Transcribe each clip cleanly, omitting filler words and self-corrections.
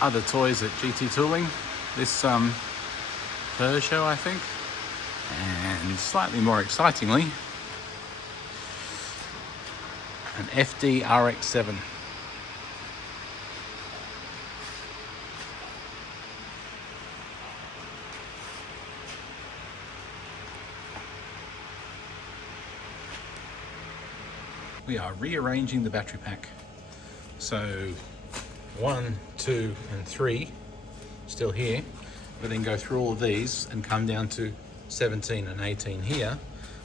other toys at GT Tooling. This Peugeot, I think. And slightly more excitingly, an FD RX-7. We are rearranging the battery pack. So 1, 2, and 3 still here, but then go through all of these and come down to 17 and 18 here.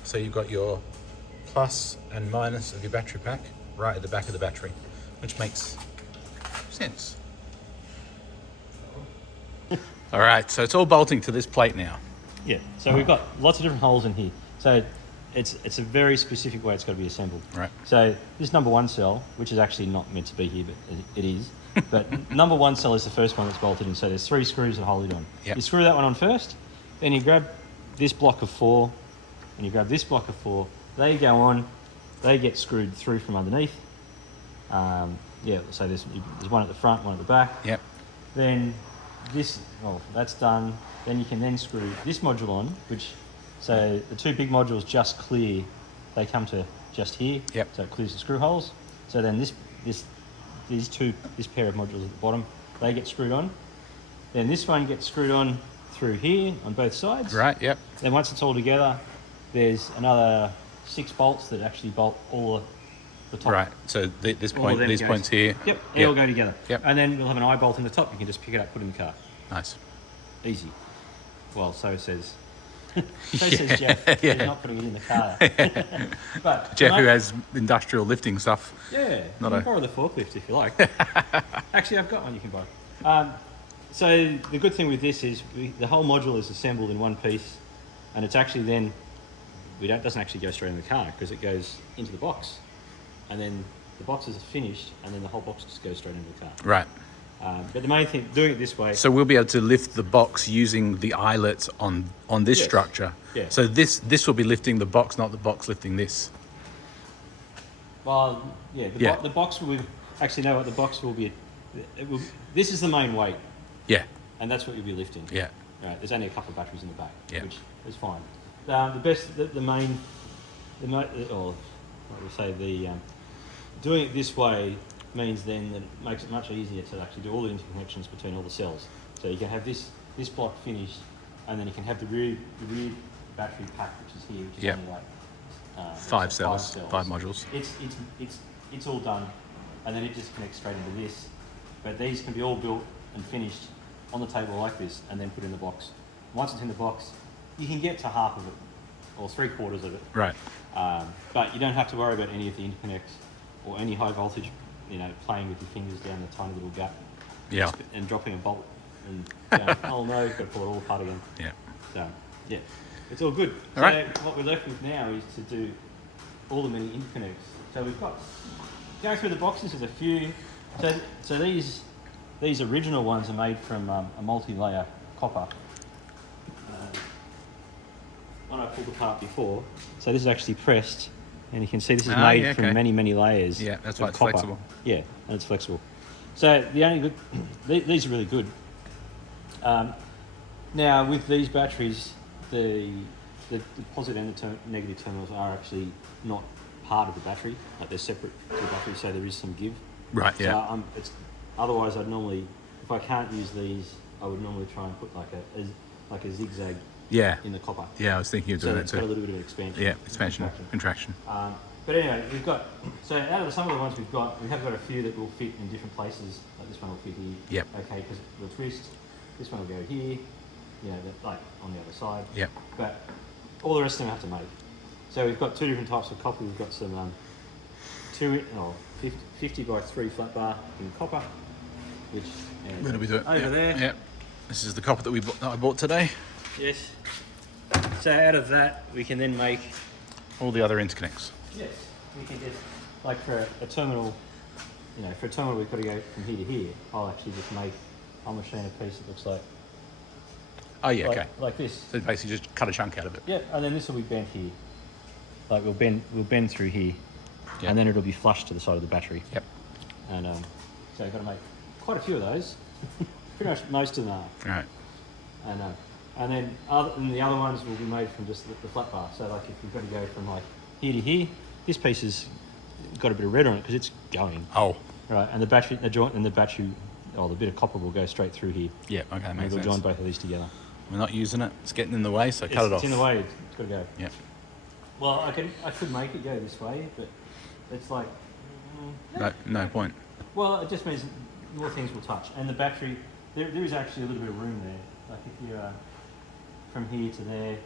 So you've got your plus and minus of your battery pack right at the back of the battery, which makes sense. All right, so it's all bolting to this plate now. Yeah, so we've got lots of different holes in here. So it's a very specific way it's got to be assembled. Right. So this number 1 cell, which is actually not meant to be here, but it is. But number 1 cell is the first one that's bolted in. So there's 3 screws that hold it on. Yep. You screw that one on first, then you grab this block of 4, and you grab this block of 4. They go on, they get screwed through from underneath. Yeah, so there's one at the front, one at the back. Yep. Then this, that's done. Then you can then screw this module on, which, so the 2 big modules just clear, they come to just here. Yep. So it clears the screw holes. So then this pair of modules at the bottom, they get screwed on. Then this one gets screwed on through here on both sides. Right, yep. Then once it's all together, there's another 6 bolts that actually bolt all the top. Right, so this All point, of them these goes- points here. Yep, they all go together. Yep. And then we'll have an eye bolt in the top. You can just pick it up, put it in the car. Nice. Easy. Well, so says says Jeff. Yeah. He's not putting it in the car. But Jeff, who has industrial lifting stuff. yeah, Not you a- can borrow the forklift if you like. Actually, I've got one you can borrow. So the good thing with this is the whole module is assembled in one piece, and it's actually then doesn't actually go straight in the car because it goes into the box, and then the boxes are finished, and then the whole box just goes straight into the car. Right. But the main thing, doing it this way. So we'll be able to lift the box using the eyelets on this Yes. structure. Yeah. So this will be lifting the box, not the box lifting this. Well, yeah, Yeah. The box will be, actually no, what the box will be. This is the main weight, Yeah. and that's what you'll be lifting. Yeah. Right, there's only a couple of batteries in the back, Yeah. which is fine. Doing it this way means then that it makes it much easier to actually do all the interconnections between all the cells. So you can have this block finished, and then you can have the rear battery pack, which is here, which is Yeah. only like 5 cells, 5 modules. It's all done, and then it just connects straight into this. But these can be all built and finished on the table like this, and then put in the box. Once it's in the box, you can get to half of it, or 3/4 of it. Right. But you don't have to worry about any of the interconnects or any high voltage, playing with your fingers down the tiny little gap. Yeah. And dropping a bolt and going, oh no, you've got to pull it all apart again. Yeah. So, yeah, it's all good. All right. So what we're left with now is to do all the many interconnects. So we've got, go through the boxes, there's a few. So these original ones are made from a multi-layer copper. One I pulled apart before. So this is actually pressed, and you can see this is made yeah, from okay. many, many layers. Yeah, that's of why it's copper. flexible. Yeah, and it's flexible. So the only good, these are really good. Now with these batteries, the positive and the negative terminals are actually not part of the battery, like they're separate to the battery, so there is some give. Right, yeah. So otherwise I'd normally, if I can't use these, I would normally try and put like a zigzag Yeah. in the copper. Yeah, I was thinking of So doing that it's got a too. little bit of expansion. Yeah, expansion, contraction. But anyway, we've got, so out of some of the ones we've got, we have got a few that will fit in different places. Like this one will fit here. Yep. Okay, because it will twist. This one will go here, like on the other side. Yep. But all the rest of them have to make. So we've got 2 different types of copper. We've got some 50 by 3 flat bar in copper, which Where do we do it? over there. Yeah. This is the copper that I bought today. Yes. So out of that, we can then make. All the other interconnects. Yes, we can just, like for a terminal, for a terminal we've got to go from here to here. I'll actually just I'll machine a piece that looks like, Oh yeah, okay. like this. So basically just cut a chunk out of it. Yeah, and then this will be bent here. Like we'll bend through here, Yep. and then it'll be flush to the side of the battery. Yep. And so you've got to make quite a few of those. Pretty much most of them are. Right. I know. And then the other ones will be made from just the flat bar. So like if you've got to go from like here to here, this piece has got a bit of red on it because it's going. Oh. Right, and the battery, the joint and the battery, or the bit of copper will go straight through here. Yeah. Okay. And Makes we'll sense. join both of these together. We're not using it. It's getting in the way, so cut it off. It's in the way. It's got to go. Yeah. Well, I could make it go this way, but it's like. No point. Well, it just means more things will touch, and the battery. There is actually a little bit of room there. Like if you from here to there,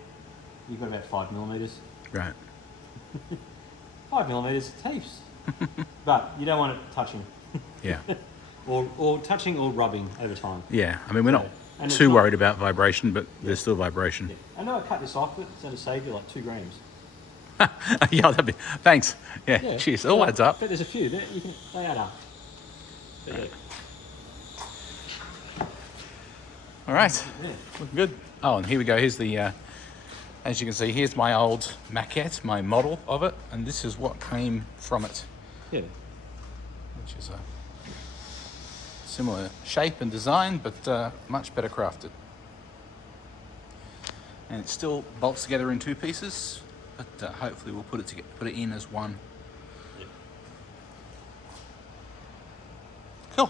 you've got about 5 millimeters. Right. 5 millimeters, it's heaps. But you don't want it touching, Yeah. or touching or rubbing over time. Yeah. I mean, we're not Yeah. And it's too not- worried about vibration, but there's still vibration. Yeah. I know I cut this off, but it's going to save you like 2 grams. Yeah. That'd be. Thanks. Yeah. Yeah. Cheers. It all adds up. But there's a few. They add up. But yeah. All right. Yeah. Looking good. Oh, and here we go. Here's the. As you can see, here's my old maquette, my model of it, and this is what came from it, Yeah. which is a similar shape and design, but much better crafted. And it still bolts together in 2 pieces, but hopefully we'll put it in as one. Yeah. Cool.